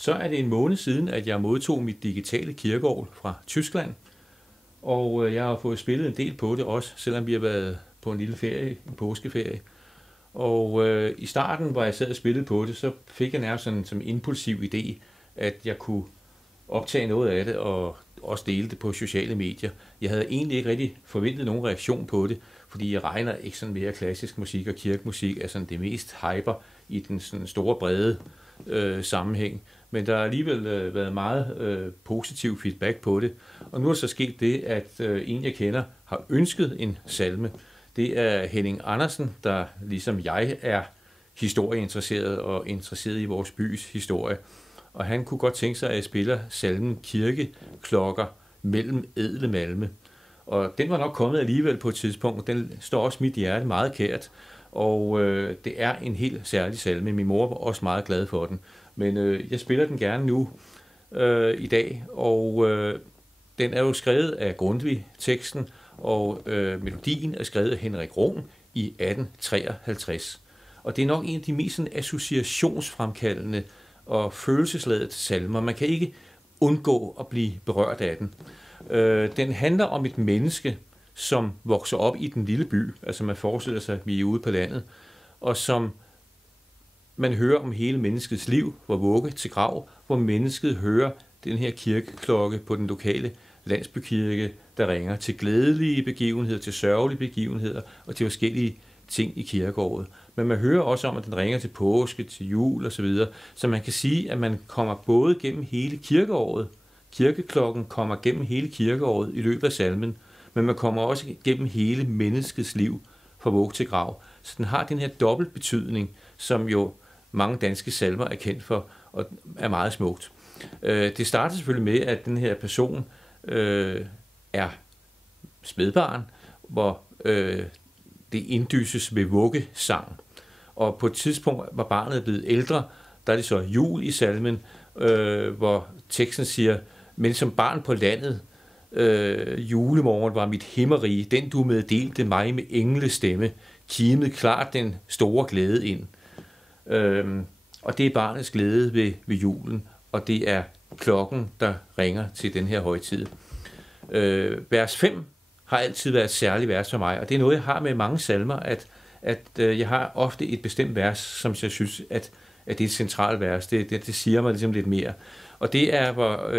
Så er det en måned siden, at jeg modtog mit digitale kirkeorgel fra Tyskland, og jeg har fået spillet en del på det også, selvom vi har været på en lille ferie, en påskeferie. Og i starten, hvor jeg sad og spillede på det, så fik jeg nærmest sådan som impulsiv idé, at jeg kunne optage noget af det og også dele det på sociale medier. Jeg havde egentlig ikke rigtig forventet nogen reaktion på det, fordi jeg regner ikke sådan mere klassisk musik og kirkemusik er sådan det mest hyper i den sådan store brede sammenhæng. Men der har alligevel været meget positiv feedback på det. Og nu er så sket det, at en jeg kender har ønsket en salme. Det er Henning Andersen, der ligesom jeg er historieinteresseret og interesseret i vores bys historie. Og han kunne godt tænke sig, at jeg spiller salmen Kirkeklokker mellem ædle malme. Og den var nok kommet alligevel på et tidspunkt, og den står også mit hjerte meget kært. Og det er en helt særlig salme. Min mor var også meget glad for den. Men jeg spiller den gerne nu i dag, og den er jo skrevet af Grundtvig, teksten, og melodien er skrevet af Henrik Rohn i 1853. Og det er nok en af de mest sådan, associationsfremkaldende og følelsesladede salmer. Man kan ikke undgå at blive berørt af den. Den handler om et menneske, som vokser op i den lille by, altså man forestiller sig, at vi er ude på landet, og som man hører om hele menneskets liv, hvor vugge til grav, hvor mennesket hører den her kirkeklokke på den lokale landsbykirke, der ringer til glædelige begivenheder, til sørgelige begivenheder og til forskellige ting i kirkeåret. Men man hører også om, at den ringer til påske, til jul osv., så man kan sige, at man kommer både gennem hele kirkeåret, kirkeklokken kommer gennem hele kirkeåret i løbet af salmen, men man kommer også gennem hele menneskets liv fra vugge til grav. Så den har den her dobbelt betydning, som jo mange danske salmer er kendt for og er meget smukt. Det starter selvfølgelig med, at den her person er spædbarn, hvor det inddyses ved vuggesang. Og på et tidspunkt, hvor barnet er blevet ældre, der er det så jul i salmen, hvor teksten siger, men som barn på landet, julemorgen var mit himmerige, den du meddelte mig med englestemme, kimede klart den store glæde ind. Og det er barnets glæde ved julen, og det er klokken, der ringer til den her højtid. Vers 5 har altid været et særligt vers for mig, og det er noget, jeg har med mange salmer, at jeg har ofte et bestemt vers, som jeg synes, at det er et centralt vers. Det siger mig ligesom lidt mere. Og det er, hvor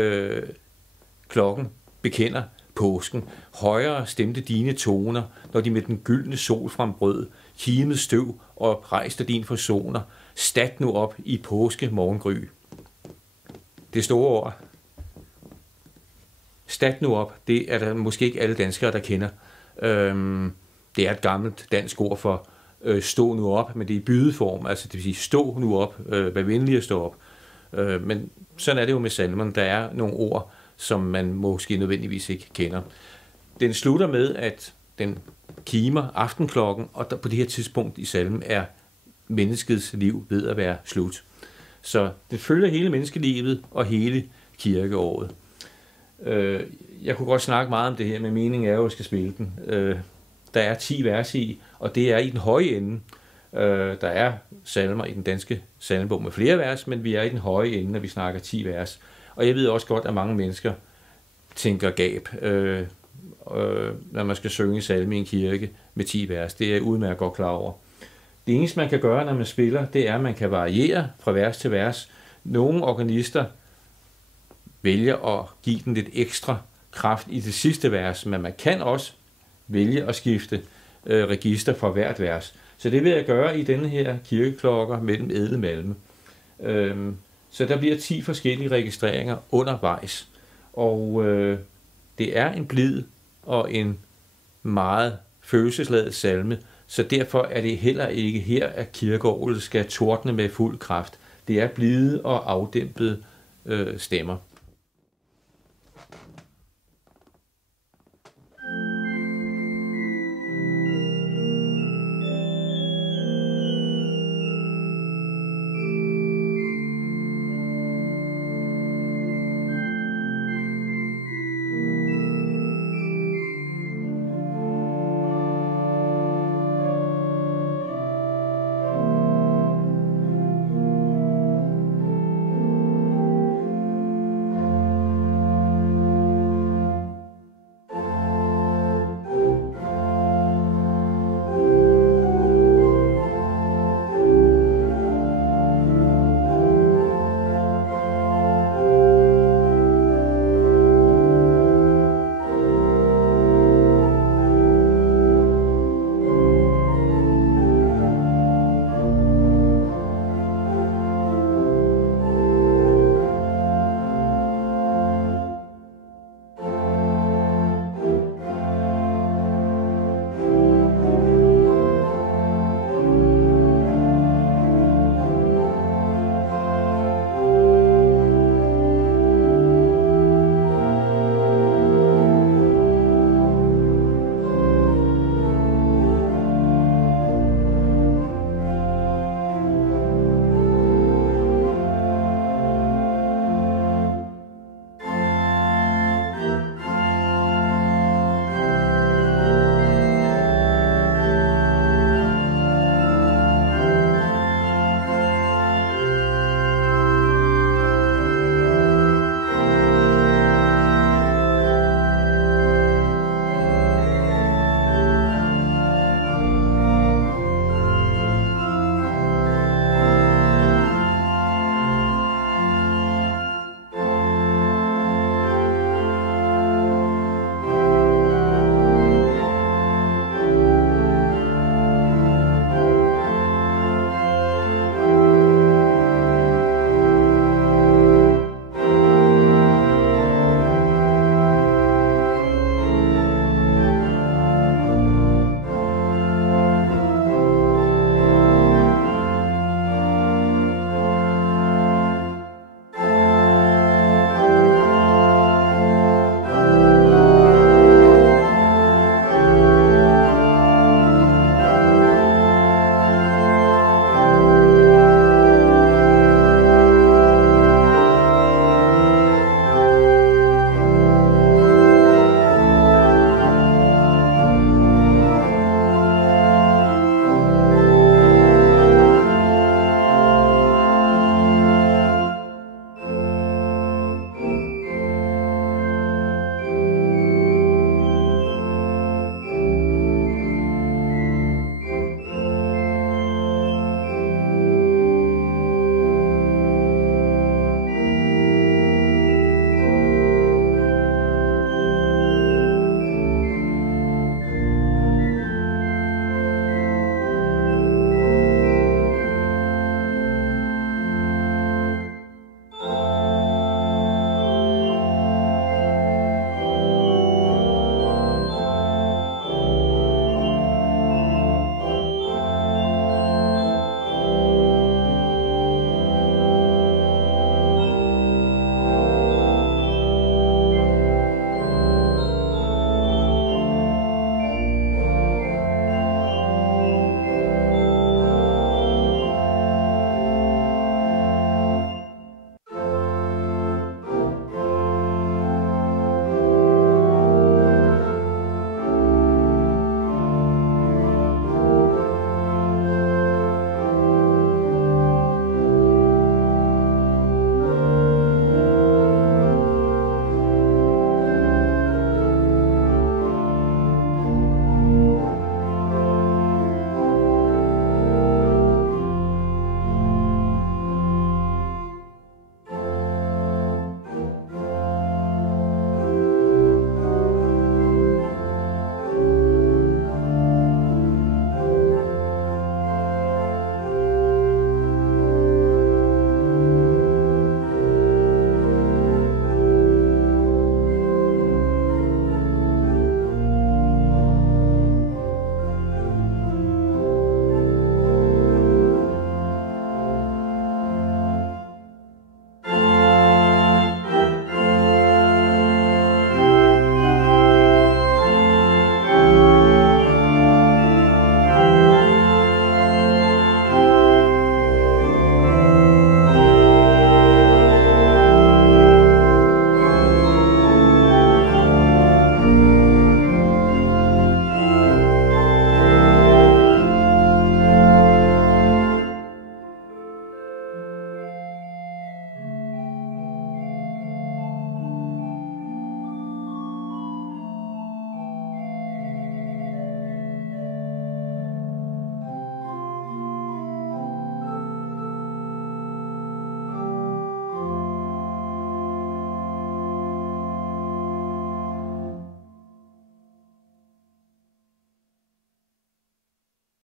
klokken bekender påsken. Højere stemte dine toner, når de med den gyldne sol frembrød, kimede støv og rejste din forsoner. Stat nu op i påske morgengry. Det store ord. Stat nu op, det er der måske ikke alle danskere, der kender. Det er et gammelt dansk ord for stå nu op, men det er i bydeform, altså det vil sige stå nu op, vær venlig at stå op. Men sådan er det jo med salmen. Der er nogle ord, som man måske nødvendigvis ikke kender. Den slutter med, at den kimer aftenklokken, og på det her tidspunkt i salmen er menneskets liv ved at være slut. Så det følger hele menneskelivet og hele kirkeåret. Jeg kunne godt snakke meget om det her, men meningen er jo, at jeg skal spille den. Der er 10 vers i, og det er i den høje ende. Der er salmer i den danske salmebog med flere vers, men vi er i den høje ende, når vi snakker 10 vers. Og jeg ved også godt, at mange mennesker tænker gab, når man skal synge salme i en kirke med 10 vers. Det er jeg udmærket godt klar over. Det eneste, man kan gøre, når man spiller, det er, at man kan variere fra vers til vers. Nogle organister vælger at give den lidt ekstra kraft i det sidste vers, men man kan også vælge at skifte register fra hvert vers. Så det vil jeg gøre i denne her kirkeklokker mellem ædle malme. Så der bliver 10 forskellige registreringer undervejs. Og det er en blid og en meget følelsesladet salme, så derfor er det heller ikke her, at kirkeorglet skal tordne med fuld kraft. Det er blide og afdæmpede stemmer.